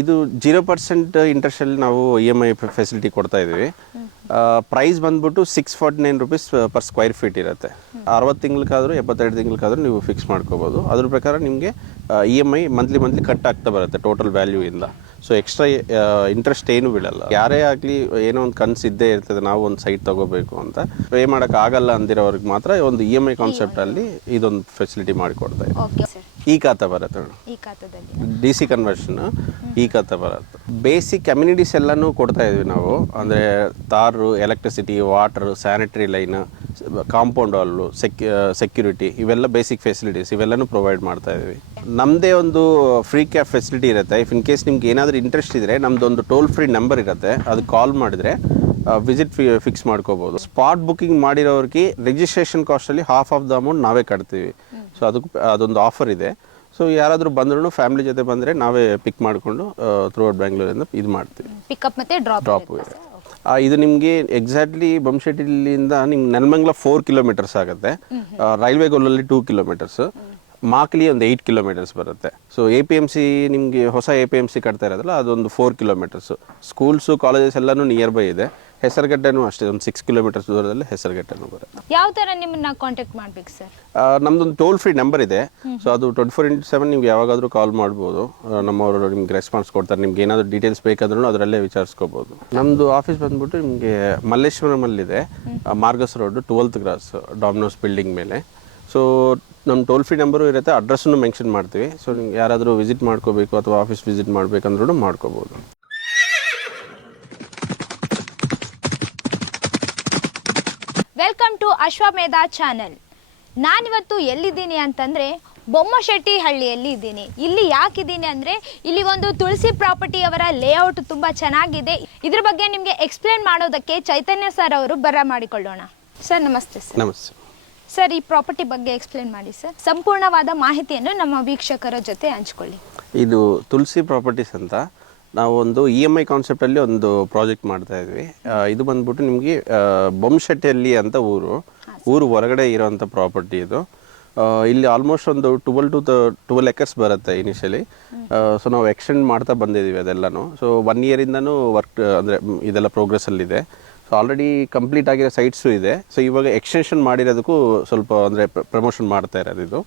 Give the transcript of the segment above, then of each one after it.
ಇದು 0% ಇಂಟ್ರೆಸ್ಟಲ್ಲಿ ನಾವು EMI facility ಕೊಡ್ತಾ ಇದ್ದೀವಿ. ಪ್ರೈಸ್ ಬಂದ್ಬಿಟ್ಟು ₹649 ಪರ್ ಸ್ಕ್ವೈರ್ ಫೀಟ್ ಇರುತ್ತೆ. 60 ತಿಂಗಳಕ್ಕಾದರೂ 72 ತಿಂಗಳಕ್ಕಾದರೂ ನೀವು ಫಿಕ್ಸ್ ಮಾಡ್ಕೋಬೋದು. ಅದ್ರ ಪ್ರಕಾರ ನಿಮಗೆ EMI ಮಂತ್ಲಿ ಕಟ್ ಆಗ್ತಾ ಬರುತ್ತೆ ಟೋಟಲ್ ವ್ಯಾಲ್ಯೂ ಇಂದ. ಸೊ ಎಕ್ಸ್ಟ್ರಾ ಇಂಟ್ರೆಸ್ಟ್ ಏನು ಬೀಳಲ್ಲ. ಯಾರೇ ಆಗಲಿ ಏನೋ ಒಂದು ಕನಸು ಇದ್ದೇ ಇರ್ತದೆ, ನಾವು ಒಂದು ಸೈಟ್ ತೊಗೋಬೇಕು ಅಂತ. ಪೇ ಮಾಡೋಕ್ಕಾಗಲ್ಲ ಅಂದಿರೋರಿಗೆ ಮಾತ್ರ ಒಂದು EMI ಕಾನ್ಸೆಪ್ಟಲ್ಲಿ ಇದೊಂದು ಫೆಸಿಲಿಟಿ ಮಾಡಿಕೊಡ್ತಾ ಇದ್ದೀವಿ. ಈ ಖಾತೆ ಬರುತ್ತೆ ಮೇಡಮ್, DC ಕನ್ವರ್ಷನ್ ಈ ಖಾತೆ ಬರುತ್ತೆ. ಬೇಸಿಕ್ ಅಮ್ಯುನಿಟೀಸ್ ಎಲ್ಲನೂ ಕೊಡ್ತಾ ಇದ್ವಿ ನಾವು. ಅಂದರೆ tar, electricity, water, sanitary line, compound wall, security, ಇವೆಲ್ಲ ಬೇಸಿಕ್ ಫೆಸಿಲಿಟೀಸ್ ಇವೆಲ್ಲನೂ ಪ್ರೊವೈಡ್ ಮಾಡ್ತಾ ಇದ್ದೀವಿ. ನಮ್ಮದೇ ಒಂದು ಫ್ರೀ ಕ್ಯಾಬ್ ಫೆಸಿಲಿಟಿ ಇರುತ್ತೆ. ಇಫ್ ಇನ್ ಕೇಸ್ ನಿಮ್ಗೆ ಏನಾದರೂ ಇಂಟ್ರೆಸ್ಟ್ ಇದ್ದರೆ ನಮ್ಮದೊಂದು ಟೋಲ್ ಫ್ರೀ ನಂಬರ್ ಇರುತ್ತೆ, ಅದು ಕಾಲ್ ಮಾಡಿದರೆ ವಿಸಿಟ್ ಫಿಕ್ಸ್ ಮಾಡ್ಕೋಬೋದು. ಸ್ಪಾಟ್ ಬುಕ್ಕಿಂಗ್ ಮಾಡಿರೋರಿಗೆ ರಿಜಿಸ್ಟ್ರೇಷನ್ ಕಾಸ್ಟಲ್ಲಿ ಹಾಫ್ ಆಫ್ ದ ಅಮೌಂಟ್ ನಾವೇ ಕಟ್ತೀವಿ. ಸೊ ಅದೊಂದು ಆಫರ್ ಇದೆ. ಸೊ ಯಾರಾದರೂ ಬಂದ್ರೂ ಫ್ಯಾಮಿಲಿ ಜೊತೆ ಬಂದರೆ ನಾವೇ ಪಿಕ್ ಮಾಡಿಕೊಂಡು ಥ್ರೂಔಟ್ ಬ್ಯಾಂಗ್ಳೂರಿಂದ ಇದು ಮಾಡ್ತೀವಿ. ಪಿಕಪ್ ಮತ್ತು ಡ್ರಾಪ್ ಇದೆ. ಇದು ನಿಮಗೆ ಎಕ್ಸಾಕ್ಟ್ಲಿ ಬೊಮ್ಮಶೆಟ್ಟಿಲಿಂದ ನಿಮ್ಗೆ ನೆಲಮಂಗಲ 4 ಕಿಲೋಮೀಟರ್ಸ್ ಆಗುತ್ತೆ. ರೈಲ್ವೆ ಗೋಲಲ್ಲಿ 2 ಕಿಲೋಮೀಟರ್ಸ್, ಮಾಕ್ಲಿ ಒಂದು 8 ಕಿಲೋಮೀಟರ್ಸ್ ಬರುತ್ತೆ. ಸೊ APMC ನಿಮಗೆ ಹೊಸ APMC ಕಟ್ತಾ ಇರೋದಲ್ಲ, ಅದೊಂದು 4 ಕಿಲೋಮೀಟರ್ಸು. ಸ್ಕೂಲ್ಸು, ಕಾಲೇಜಸ್ ಎಲ್ಲನೂ ನಿಯರ್ ಬೈ ಇದೆ. ಹೆಸರುಘಟ್ಟೆನೂ ಅಷ್ಟೇ, ಒಂದು 6 ಕಿಲೋಮೀಟರ್ಸ್ ದೂರದಲ್ಲಿ ಹೆಸರುಘಟ್ಟೆನೂ ಬರುತ್ತೆ. ಯಾವ ಥರ ನಿಮ್ಮನ್ನ ಕಾಂಟ್ಯಾಕ್ಟ್ ಮಾಡ್ಬೇಕು ಸರ್? ನಮ್ಮದೊಂದು ಟೋಲ್ ಫ್ರೀ ನಂಬರ್ ಇದೆ. ಸೊ ಅದು 24x7 ನಿಮ್ಗೆ ಯಾವಾಗಾದರೂ ಕಾಲ್ ಮಾಡ್ಬೋದು. ನಮ್ಮವರು ನಿಮ್ಗೆ ರೆಸ್ಪಾನ್ಸ್ ಕೊಡ್ತಾರೆ. ನಿಮ್ಗೆ ಏನಾದರೂ ಡೀಟೇಲ್ಸ್ ಬೇಕಾದ್ರೂ ಅದರಲ್ಲೇ ವಿಚಾರಿಸ್ಕೋಬೋದು. ನಮ್ಮದು ಆಫೀಸ್ ಬಂದ್ಬಿಟ್ಟು ನಿಮಗೆ ಮಲ್ಲೇಶ್ವರಮಲ್ಲಿದೆ, Margosa road 12th cross, Domino's building ಮೇಲೆ. ಸೊ ನಮ್ಮ ಟೋಲ್ ಫ್ರೀ ನಂಬರು ಇರುತ್ತೆ, ಅಡ್ರೆಸ್ಸನ್ನು ಮೆನ್ಷನ್ ಮಾಡ್ತೀವಿ. ಸೊ ನಿಮ್ಗೆ ಯಾರಾದರೂ ವಿಸಿಟ್ ಮಾಡ್ಕೋಬೇಕು ಅಥವಾ ಆಫೀಸ್ ವಿಸಿಟ್ ಮಾಡಬೇಕಂದ್ರೂ ಮಾಡ್ಕೋಬೋದು. Welcome to Ashwamedha channel. ನಾನಿವತ್ತು ಎಲ್ಲಿದ್ದೀನಿ ಅಂತಂದರೆ ಬೊಮ್ಮಶೆಟ್ಟಿ ಹಳ್ಳಿಯಲ್ಲಿ ಇದ್ದೀನಿ. ಇಲ್ಲಿ ಯಾಕಿದ್ದೀನಿ ಅಂದರೆ ಇಲ್ಲಿ ಒಂದು ತುಳಸಿ ಪ್ರಾಪರ್ಟಿಯವರ ಲೇಔಟ್ ತುಂಬ ಚೆನ್ನಾಗಿದೆ. ಇದ್ರ ಬಗ್ಗೆ ನಿಮಗೆ ಎಕ್ಸ್ಪ್ಲೇನ್ ಮಾಡೋದಕ್ಕೆ ಚೈತನ್ಯ ಸರ್ ಅವರು ಮಾಡಿಕೊಳ್ಳೋಣ. ಸರ್ ನಮಸ್ತೆ. ಸರ್ ನಮಸ್ತೆ ಸರ್, ಈ ಪ್ರಾಪರ್ಟಿ ಬಗ್ಗೆ ಎಕ್ಸ್ಪ್ಲೇನ್ ಮಾಡಿ ಸರ್. ಸಂಪೂರ್ಣವಾದ ಮಾಹಿತಿಯನ್ನು ನಮ್ಮ ವೀಕ್ಷಕರ ಜೊತೆ ಹಂಚ್ಕೊಳ್ಳಿ. ಇದು ತುಳಸಿ ಪ್ರಾಪರ್ಟೀಸ್ ಅಂತ ನಾವು ಒಂದು EMI ಕಾನ್ಸೆಪ್ಟಲ್ಲಿ ಒಂದು ಪ್ರಾಜೆಕ್ಟ್ ಮಾಡ್ತಾ ಇದ್ವಿ. ಇದು ಬಂದ್ಬಿಟ್ಟು ನಿಮಗೆ ಬೊಮ್ಮಶೆಟ್ಟಿಹಳ್ಳಿ ಅಂತ ಊರು ಹೊರಗಡೆ ಇರೋವಂಥ ಪ್ರಾಪರ್ಟಿ ಇದು. ಇಲ್ಲಿ ಆಲ್ಮೋಸ್ಟ್ ಒಂದು 12 ಎಕರ್ಸ್ ಬರುತ್ತೆ ಇನಿಷಿಯಲಿ. ಸೊ ನಾವು ಎಕ್ಸ್ಟೆಂಡ್ ಮಾಡ್ತಾ ಬಂದಿದ್ದೀವಿ ಅದೆಲ್ಲನೂ. ಸೊ 1 ಇಯರಿಂದನೂ ವರ್ಕ್ ಅಂದರೆ ಇದೆಲ್ಲ ಪ್ರೋಗ್ರೆಸ್ಸಲ್ಲಿದೆ. ಸೊ ಆಲ್ರೆಡಿ ಕಂಪ್ಲೀಟ್ ಆಗಿರೋ ಸೈಟ್ಸು ಇದೆ. ಸೊ ಇವಾಗ ಎಕ್ಸ್ಟೆನ್ಷನ್ ಮಾಡಿರೋದಕ್ಕೂ ಸ್ವಲ್ಪ ಅಂದರೆ ಪ್ರಮೋಷನ್ ಮಾಡ್ತಾ ಇರೋದು ಇದು.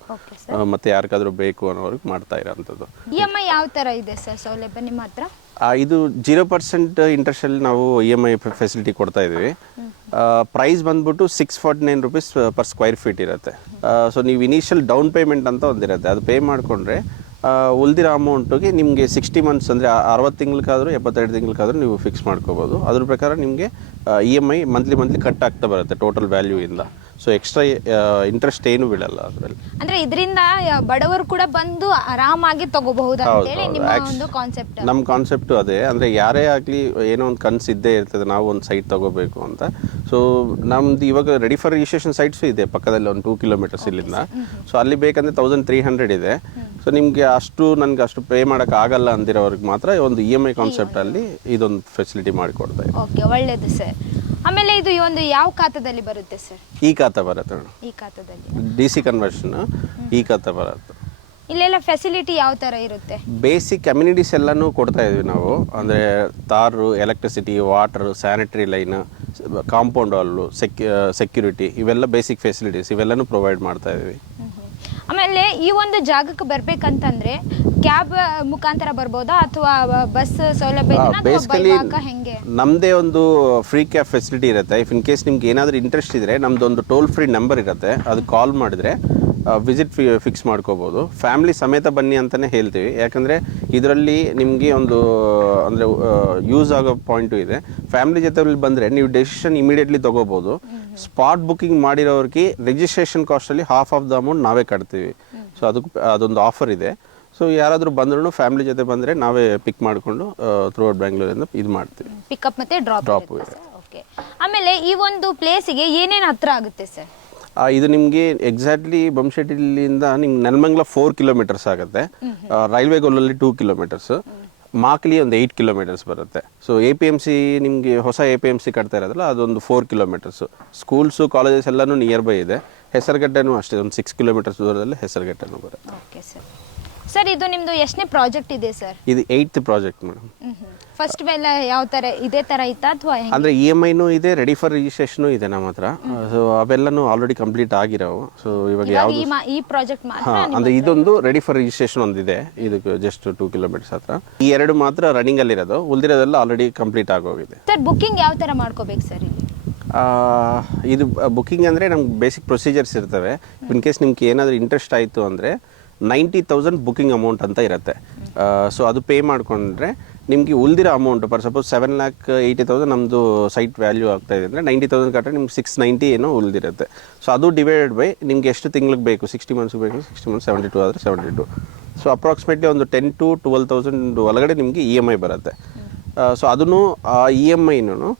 ಮತ್ತು ಯಾರಿಗಾದರೂ ಬೇಕು ಅನ್ನೋರಿಗೆ ಮಾಡ್ತಾ ಇರೋಂಥದ್ದು. EMI ಯಾವ ಥರ ಇದೆ ಸರ್ ಸೌಲಭ್ಯ ನಿಮ್ಮ ಹತ್ರ? ಇದು 0% ಇಂಟ್ರೆಸ್ಟಲ್ಲಿ ನಾವು EMI ಫೆಸಿಲಿಟಿ ಕೊಡ್ತಾ ಇದ್ದೀವಿ. ಪ್ರೈಸ್ ಬಂದ್ಬಿಟ್ಟು ₹649 ಪರ್ ಸ್ಕ್ವೈರ್ ಫೀಟ್ ಇರುತ್ತೆ. ಸೊ ನೀವು ಇನಿಷಿಯಲ್ ಡೌನ್ ಪೇಮೆಂಟ್ ಅಂತ ಒಂದಿರುತ್ತೆ, ಅದು ಪೇ ಮಾಡಿಕೊಂಡ್ರೆ ಉಳಿದಿರೋ ಅಮೌಂಟಿಗೆ ನಿಮಗೆ 60 ಮಂತ್ಸ್ ಅಂದರೆ 60 ತಿಂಗಳಕ್ಕಾದರೂ 72 ತಿಂಗಳಕ್ಕಾದರೂ ನೀವು ಫಿಕ್ಸ್ ಮಾಡ್ಕೋಬೋದು. ಅದ್ರ ಪ್ರಕಾರ ನಿಮಗೆ EMI ಮಂತ್ಲಿ ಕಟ್ ಆಗ್ತಾ ಬರುತ್ತೆ ಟೋಟಲ್ ವ್ಯಾಲ್ಯೂ ಇಂದ. ಸೊ ಎಕ್ಸ್ಟ್ರಾ ಇಂಟ್ರೆಸ್ಟ್ ಏನು ಬೀಳಲ್ಲ ಅದರಲ್ಲಿ. ಅಂದರೆ ಇದರಿಂದ ಬಡವರು ಕೂಡ ಬಂದು ಆರಾಮಾಗಿ ತಗೋಬಹುದು ಅಂತೇಳಿ ನಿಮ್ಮ ಒಂದು ಕಾನ್ಸೆಪ್ಟ್? ನಮ್ಮ ಕಾನ್ಸೆಪ್ಟು ಅದೇ. ಅಂದರೆ ಯಾರೇ ಆಗಲಿ ಏನೋ ಒಂದು ಕನಸು ಇದ್ದೇ ಇರ್ತದೆ, ನಾವು ಒಂದು ಸೈಟ್ ತೊಗೋಬೇಕು ಅಂತ. ಸೊ ನಮ್ದು ಇವಾಗ ರೆಡಿ ಫಾರ್ ರಿಜಿಸ್ಟ್ರೇಷನ್ ಸೈಟ್ಸು ಇದೆ ಪಕ್ಕದಲ್ಲಿ, ಒಂದು 2 ಕಿಲೋಮೀಟರ್ಸ್ ಇಲ್ಲಿಂದ. ಸೊ ಅಲ್ಲಿ ಬೇಕಂದರೆ 1300 ಇದೆ. ಸೊ ನಿಮಗೆ ನನಗೆ ಅಷ್ಟು ಪೇ ಮಾಡೋಕ್ಕಾಗಲ್ಲ ಅಂದಿರೋರಿಗೆ ಮಾತ್ರ ಒಂದು EMI ಕಾನ್ಸೆಪ್ಟಲ್ಲಿ ಇದೊಂದು ಫೆಸಿಲಿಟಿ ಮಾಡಿಕೊಡ್ತಾ ಇದೆ. ಓಕೆ, ಒಳ್ಳೆಯದು ಸರ್. ಆಮೇಲೆ ಇದು ಒಂದು ಯಾವ ಖಾತಾದಲ್ಲಿ ಬರುತ್ತೆ ಸರ್? ಈ ಖಾತೆ ಬರುತ್ತೆ ಮೇಡಮ್. ಈ ಖಾತಾದಲ್ಲಿ DC ಕನ್ವರ್ಷನ್ ಈ ಖಾತೆ ಬರುತ್ತೆ. ಇಲ್ಲೆಲ್ಲ ಫೆಸಿಲಿಟಿ ಯಾವ ಥರ ಇರುತ್ತೆ? ಬೇಸಿಕ್ ಅಮ್ಯುನಿಟೀಸ್ ಎಲ್ಲನೂ ಕೊಡ್ತಾ ಇದ್ವಿ ನಾವು. ಅಂದರೆ tar, electricity, water, sanitary line, compound wall, security, ಇವೆಲ್ಲ ಬೇಸಿಕ್ ಫೆಸಿಲಿಟೀಸ್ ಇವೆಲ್ಲನೂ ಪ್ರೊವೈಡ್ ಮಾಡ್ತಾ ಇದ್ವಿ. ಆಮೇಲೆ ಈ ಒಂದು ಜಾಗಕ್ಕೆ ಬರ್ಬೇಕಂತಂದ್ರೆ ಕ್ಯಾಬ್ ಮುಖಾಂತರ ಬರ್ಬೋದಾ ಅಥವಾ ಬಸ್ ಸೌಲಭ್ಯ? ಬೇಸಿಕಲಿ ನಮ್ಮದೇ ಒಂದು ಫ್ರೀ ಕ್ಯಾಬ್ ಫೆಸಿಲಿಟಿ ಇರುತ್ತೆ. ಇಫ್ ಇನ್ ಕೇಸ್ ನಿಮ್ಗೆ ಏನಾದರೂ ಇಂಟ್ರೆಸ್ಟ್ ಇದ್ದರೆ ನಮ್ಮದೊಂದು ಟೋಲ್ ಫ್ರೀ ನಂಬರ್ ಇರುತ್ತೆ, ಅದು ಕಾಲ್ ಮಾಡಿದರೆ ವಿಸಿಟ್ ಫಿಕ್ಸ್ ಮಾಡ್ಕೋಬೋದು. ಫ್ಯಾಮಿಲಿ ಸಮೇತ ಬನ್ನಿ ಅಂತಲೇ ಹೇಳ್ತೀವಿ. ಯಾಕಂದರೆ ಇದರಲ್ಲಿ ನಿಮಗೆ ಒಂದು ಅಂದರೆ ಯೂಸ್ ಆಗೋ ಪಾಯಿಂಟು ಇದೆ. ಫ್ಯಾಮಿಲಿ ಜೊತೆ ಬಂದರೆ ನೀವು ಡೆಸಿಷನ್ ಇಮಿಡಿಯೇಟ್ಲಿ ತೊಗೋಬೋದು. ಸ್ಪಾಟ್ ಬುಕ್ಕಿಂಗ್ ಮಾಡಿರೋರಿಗೆ ರಿಜಿಸ್ಟ್ರೇಷನ್ ಕಾಸ್ಟಲ್ಲಿ ಹಾಫ್ ಆಫ್ ದ ಅಮೌಂಟ್ ನಾವೇ ಕಟ್ತೀವಿ. ಸೊ ಅದೊಂದು ಆಫರ್ ಇದೆ. ಸೊ ಯಾರಾದರೂ ಬಂದ್ರೂ ಫ್ಯಾಮಿಲಿ ಜೊತೆ ಬಂದರೆ ನಾವೇ ಪಿಕ್ ಮಾಡಿಕೊಂಡು ಥ್ರೂಔಟ್ ಬ್ಯಾಂಗ್ಳೂರಿಂದ ಇದು ಮಾಡ್ತೀವಿ. ಪಿಕಪ್ ಮತ್ತು ಡ್ರಾಪ್ ಇದೆ. ಓಕೆ. ಆಮೇಲೆ ಈ ಒಂದು ಪ್ಲೇಸಿಗೆ ಏನೇನು ಹತ್ರ ಆಗುತ್ತೆ ಸರ್? ಇದು ನಿಮಗೆ ಎಕ್ಸಾಕ್ಟ್ಲಿ ಬೊಮ್ಮಶೆಟ್ಟಿಲಿಂದ ನಿಮ್ಗೆ ನೆಲಮಂಗಲ 4 ಕಿಲೋಮೀಟರ್ಸ್ ಆಗುತ್ತೆ. ರೈಲ್ವೆ ಗೋಲಲ್ಲಿ 2 ಕಿಲೋಮೀಟರ್ಸ್, ಮಾಕ್ಲಿ ಒಂದು 8 ಕಿಲೋಮೀಟರ್ಸ್ ಬರುತ್ತೆ. ಸೊ APMC ನಿಮಗೆ ಹೊಸ APMC ಕಟ್ತಾ ಇರೋದಲ್ಲ, ಅದೊಂದು 4 ಕಿಲೋಮೀಟರ್ಸು. ಸ್ಕೂಲ್ಸು, ಕಾಲೇಜಸ್ ಎಲ್ಲನೂ ನಿಯರ್ ಬೈ ಇದೆ. ಹೆಸರುಘಟ್ಟೆನೂ ಅಷ್ಟೇ, ಒಂದು 6 ಕಿಲೋಮೀಟರ್ಸ್ ದೂರದಲ್ಲಿ ಹೆಸರುಘಟ್ಟೆನೂ ಬರುತ್ತೆ. Okay sir. ಸರ್ ಇದು ನಿಮ್ಮದು ಎಷ್ಟನೇ ಪ್ರಾಜೆಕ್ಟ್ ಇದೆ ಸರ್? ಇದು 8th ಪ್ರಾಜೆಕ್ಟ್ ಮೇಡಮ್. ಫಸ್ಟ್ ಎಲ್ಲ ಯಾವ ಥರ ಇದೇ ಥರ ಇತ್ತಾ ಅಥವಾ ಅಂದರೆ EMIನೂ ಇದೆ, ರೆಡಿ ಫಾರ್ ರಿಜಿಸ್ಟ್ರೇಷನು ಇದೆ ನಮ್ಮ ಹತ್ರ. ಸೊ ಅವೆಲ್ಲನೂ ಆಲ್ರೆಡಿ ಕಂಪ್ಲೀಟ್ ಆಗಿರೋವು. ಸೊ ಇವಾಗ ಯಾವುದು ಈ ಪ್ರಾಜೆಕ್ಟ್ ಮಾತ್ರ? ಹಾಂ, ಅಂದರೆ ಇದೊಂದು ರೆಡಿ ಫಾರ್ ರಿಜಿಸ್ಟ್ರೇಷನ್ ಒಂದಿದೆ, ಇದಕ್ಕೆ ಜಸ್ಟ್ 2 ಕಿಲೋಮೀಟರ್ಸ್ ಹತ್ರ. ಈ 2 ಮಾತ್ರ ರನ್ನಿಂಗಲ್ಲಿರೋದು, ಉಳಿದಿರೋದೆಲ್ಲ ಆಲ್ರೆಡಿ ಕಂಪ್ಲೀಟ್ ಆಗೋಗಿದೆ. ಸರ್ ಬುಕ್ಕಿಂಗ್ ಯಾವ ಥರ ಮಾಡ್ಕೋಬೇಕು ಸರ್ ಇಲ್ಲಿ? ಇದು ಬುಕ್ಕಿಂಗ್ ಅಂದರೆ ನಮ್ಗೆ ಬೇಸಿಕ್ ಪ್ರೊಸೀಜರ್ಸ್ ಇರ್ತವೆ. ಇನ್ ಕೇಸ್ ನಿಮ್ಗೆ ಏನಾದರೂ ಇಂಟ್ರೆಸ್ಟ್ ಆಯಿತು ಅಂದರೆ 90,000 ಬುಕ್ಕಿಂಗ್ ಅಮೌಂಟ್ ಅಂತ ಇರುತ್ತೆ. ಸೊ ಅದು ಪೇ ಮಾಡಿಕೊಂಡ್ರೆ ನಿಮಗೆ ಉಳಿದಿರೋ ಅಮೌಂಟ್ ಫಾರ್ ಸಪೋಸ್ 7,80,000 ನಮ್ಮದು ಸೈಟ್ ವ್ಯಾಲ್ಯೂ ಆಗ್ತಾ ಇದೆ ಅಂದರೆ 90,000 ಕಟ್ಟರೆ ನಿಮ್ಗೆ 690 ಏನೋ ಉಳಿದಿರುತ್ತೆ. ಸೊ ಅದು ಡಿವೈಡೆಡ್ ಬೈ ನಿಮ್ಗೆ ಎಷ್ಟು ತಿಂಗ್ಳಿಗೆ ಬೇಕು, 60 ಮಂತ್ಸ್ಗೆ ಬೇಕು, 60 ಮಂತ್ಸ್ 72 ಆದರೆ 72. ಸೊ ಅಪ್ರಾಕ್ಸಿಮೇಟ್ಲಿ ಒಂದು 10,000 to 12,000 ಒಳಗಡೆ ನಿಮಗೆ EMI ಬರುತ್ತೆ. ಸೊ ಅದನ್ನು ಆ EMIನೂ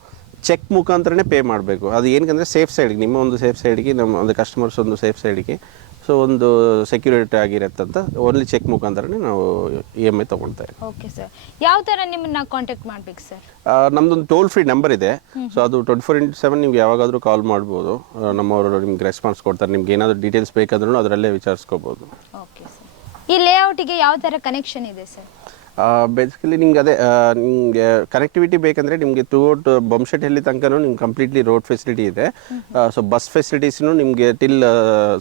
ಚೆಕ್ ಮುಖಾಂತರನೇ ಪೇ ಮಾಡಬೇಕು. ಅದು ಏನಕ್ಕಂದರೆ ಸೇಫ್ ಸೈಡ್ಗೆ, ನಿಮ್ಮ ಒಂದು ಸೇಫ್ ಸೈಡ್ಗೆ, ನಮ್ಮ ಒಂದು ಕಸ್ಟಮರ್ಸ್ ಒಂದು ಸೇಫ್ ಸೈಡ್ಗೆ, ಸೊ ಒಂದು ಸೆಕ್ಯೂರಿಟಿ ಆಗಿರುತ್ತೆ ಅಂತ ಓನ್ಲಿ ಚೆಕ್ ಮುಖಾಂತರನೇ ನಾವು EMI ತೊಗೊಳ್ತಾ ಇದ್ದೀವಿ. Okay sir. ಯಾವ ಥರ ನಿಮ್ಮನ್ನ ಕಾಂಟ್ಯಾಕ್ಟ್ ಮಾಡ್ಬೇಕು ಸರ್? ನಮ್ಮದೊಂದು ಟೋಲ್ ಫ್ರೀ ನಂಬರ್ ಇದೆ. ಸೊ ಅದು 24/7 ನಿಮ್ಗೆ ಯಾವಾಗಾದರೂ ಕಾಲ್ ಮಾಡ್ಬೋದು. ನಮ್ಮವರು ನಿಮ್ಗೆ ರೆಸ್ಪಾನ್ಸ್ ಕೊಡ್ತಾರೆ. ನಿಮ್ಗೆ ಏನಾದರೂ ಡೀಟೇಲ್ಸ್ ಬೇಕಾದ್ರೂ ಅದರಲ್ಲೇ ವಿಚಾರಿಸ್ಕೋಬೋದು. Okay sir. ಈ ಲೇಔಟಿಗೆ ಯಾವ ಥರ ಕನೆಕ್ಷನ್ ಇದೆ ಸರ್? ಬೇಸಿಕಲಿ ನಿಮ್ಗೆ ಅದೇ ನಿಮಗೆ ಕನೆಕ್ಟಿವಿಟಿ ಬೇಕಂದರೆ ನಿಮಗೆ ಥ್ರೂಔಟ್ ಬೊಮ್ಮಶೆಟ್ಟಿಹಳ್ಳಿ ತನಕ ನಿಮ್ಗೆ ಕಂಪ್ಲೀಟ್ಲಿ ರೋಡ್ ಫೆಸಿಲಿಟಿ ಇದೆ. ಸೊ ಬಸ್ ಫೆಸಿಲಿಟೀಸ್ನು ನಿಮಗೆ ಟಿಲ್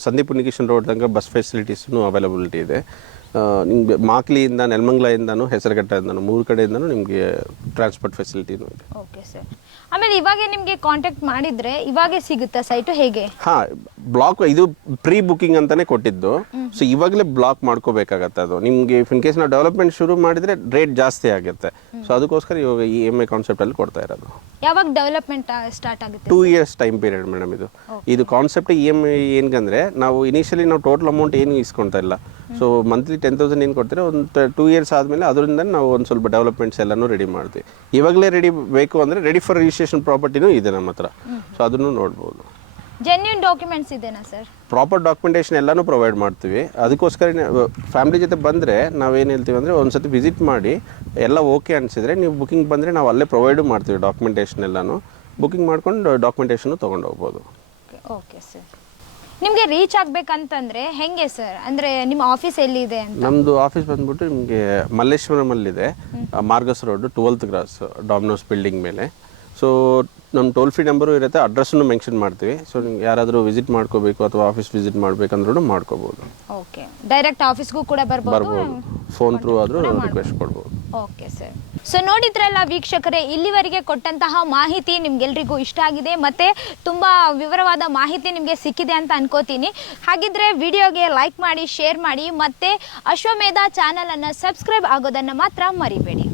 ಸಂದೀಪ್ ಉನ್ನಿಕೇಶನ್ ರೋಡ್ ತನಕ ಬಸ್ ಫೆಸಿಲಿಟೀಸ್ನು ಅವೈಲಬಿಲಿಟಿ ಇದೆ. ನಿಮಗೆ ಮಾಕ್ಲಿಯಿಂದ, ನೆಲಮಂಗಲದಿಂದನೂ, ಹೆಸರುಘಟ್ಟದಿಂದನೂ 3 ಕಡೆಯಿಂದನೂ ನಿಮಗೆ ಟ್ರಾನ್ಸ್ಪೋರ್ಟ್ ಫೆಸಿಲಿಟಿನೂ ಇದೆ. Okay sir. ಆಮೇಲೆ ಇವಾಗೆ ನಿಮಗೆ ಕಾಂಟ್ಯಾಕ್ಟ್ ಮಾಡಿದರೆ ಇವಾಗೆ ಸಿಗುತ್ತಾ ಸೈಟು, ಹೇಗೆ? ಹಾಂ, ಬ್ಲಾಕ್ ಇದು ಪ್ರೀ ಬುಕ್ಕಿಂಗ್ ಅಂತಲೇ ಕೊಟ್ಟಿದ್ದು. ಸೊ ಇವಾಗಲೇ ಬ್ಲಾಕ್ ಮಾಡ್ಕೋಬೇಕಾಗತ್ತೆ. ಅದು ನಿಮಗೆ ಇನ್ ಕೇಸ್ ನಾವು ಡೆವಲಪ್ಮೆಂಟ್ ಶುರು ಮಾಡಿದರೆ ರೇಟ್ ಜಾಸ್ತಿ ಆಗುತ್ತೆ. ಸೊ ಅದಕ್ಕೋಸ್ಕರ ಇವಾಗ EMI ಕಾನ್ಸೆಪ್ಟಲ್ಲಿ ಕೊಡ್ತಾ ಇರೋದು. ಯಾವಾಗ ಡೆವಲಪ್ಮೆಂಟ್ ಸ್ಟಾರ್ಟ್ ಆಗುತ್ತೆ? 2 years ಟೈಮ್ ಪೀರಿಯಡ್ ಮೇಡಮ್. ಇದು ಕಾನ್ಸೆಪ್ಟ್ EMI ಏನಂದರೆ ನಾವು ಇನಿಷಿಯಲಿ ನಾವು ಟೋಟಲ್ ಅಮೌಂಟ್ ಏನು ಇಸ್ಕೊಳ್ತಾ ಇಲ್ಲ. ಸೊ ಮಂತ್ಲಿ 10,000 ಏನು ಕೊಡ್ತೀರಾ, ಒಂದು 2 years ಆದಮೇಲೆ ಅದರಿಂದ ನಾವು ಒಂದು ಸ್ವಲ್ಪ ಡೆವಲಪ್ಮೆಂಟ್ಸ್ ಎಲ್ಲನೂ ರೆಡಿ ಮಾಡ್ತೀವಿ. ಇವಾಗಲೇ ರೆಡಿ ಬೇಕು ಅಂದರೆ ರೆಡಿ ಫಾರ್ ರಿಜಿಸ್ಟ್ರೇಷನ್ ಪ್ರಾಪರ್ಟಿನೂ ಇದೆ ನಮ್ಮ ಹತ್ರ. ಸೊ ಅದನ್ನು ನೋಡ್ಬೋದು. ಜೆನ್ಯೂನ್ ಡಾಕ್ಯುಮೆಂಟ್ಸ್ ಇದೆನಾ ಸರ್? ಪ್ರಾಪರ್ ಡಾಕ್ಯುಮೆಂಟೇಷನ್ ಎಲ್ಲನೂ ಪ್ರೊವೈಡ್ ಮಾಡ್ತೀವಿ. ಅದಕ್ಕೋಸ್ಕರ ಫ್ಯಾಮಿಲಿ ಜೊತೆ ಬಂದರೆ ನಾವೇನು ಹೇಳ್ತೀವಿ ಅಂದರೆ ಒಂದು ಸತಿ ವಿಸಿಟ್ ಮಾಡಿ ಎಲ್ಲ ಓಕೆ ಅನಿಸಿದರೆ ನೀವು ಬುಕ್ಕಿಂಗ್ ಬಂದರೆ ನಾವು ಅಲ್ಲೇ ಪ್ರೊವೈಡು ಮಾಡ್ತೀವಿ ಡಾಕ್ಯುಮೆಂಟೇಷನ್ ಎಲ್ಲನೂ. ಬುಕ್ಕಿಂಗ್ ಮಾಡ್ಕೊಂಡು ಡಾಕ್ಯುಮೆಂಟೇಷನು ತೊಗೊಂಡು ಹೋಗ್ಬೋದು. Okay sir. ನಿಮಗೆ ರೀಚ್ ಆಗಬೇಕಂತಂದರೆ ಹೆಂಗೆ ಸರ್? ಅಂದರೆ ನಿಮ್ಮ ಆಫೀಸ್ ಎಲ್ಲಿದೆ ಅಂತ? ನಮ್ಮದು ಆಫೀಸ್ ಬಂದ್ಬಿಟ್ಟು ನಿಮಗೆ ಮಲ್ಲೇಶ್ವರಮಲ್ಲಿದೆ, Margosa road 12th cross Domino's building ಮೇಲೆ. ಸೊ ನಮ್ಮ ಟೋಲ್ ಫ್ರೀ ನಂಬರು ಇರುತ್ತೆ, ಅಡ್ರೆಸ್ಸನ್ನು ಮೆನ್ಷನ್ ಮಾಡ್ತೀವಿ. ಸೊ ನಿಮ್ಗೆ ಯಾರಾದರೂ ವಿಸಿಟ್ ಮಾಡ್ಕೋಬೇಕು ಅಥವಾ ಆಫೀಸ್ ವಿಸಿಟ್ ಮಾಡಬೇಕಂದ್ರೂ ಮಾಡ್ಕೋಬೋದು. ಓಕೆ, ಡೈರೆಕ್ಟ್ ಆಫೀಸ್ಗೂ ಕೂಡ ಬರ್ಬೋದು, ಫೋನ್ ಥ್ರೂ ಆದರೂ ರಿಕ್ವೆಸ್ಟ್ ಕೊಡ್ಬೋದು. Okay sir. ಸೊ ನೋಡಿದ್ರಲ್ಲ ವೀಕ್ಷಕರೇ, ಇಲ್ಲಿವರೆಗೆ ಕೊಟ್ಟಂತಹ ಮಾಹಿತಿ ನಿಮ್ಗೆಲ್ರಿಗೂ ಇಷ್ಟ ಆಗಿದೆ ಮತ್ತು ತುಂಬ ವಿವರವಾದ ಮಾಹಿತಿ ನಿಮಗೆ ಸಿಕ್ಕಿದೆ ಅಂತ ಅನ್ಕೋತೀನಿ. ಹಾಗಿದ್ರೆ ವಿಡಿಯೋಗೆ ಲೈಕ್ ಮಾಡಿ, ಶೇರ್ ಮಾಡಿ ಮತ್ತು ಅಶ್ವಮೇಧ ಚಾನಲನ್ನು ಸಬ್ಸ್ಕ್ರೈಬ್ ಆಗೋದನ್ನು ಮಾತ್ರ ಮರಿಬೇಡಿ.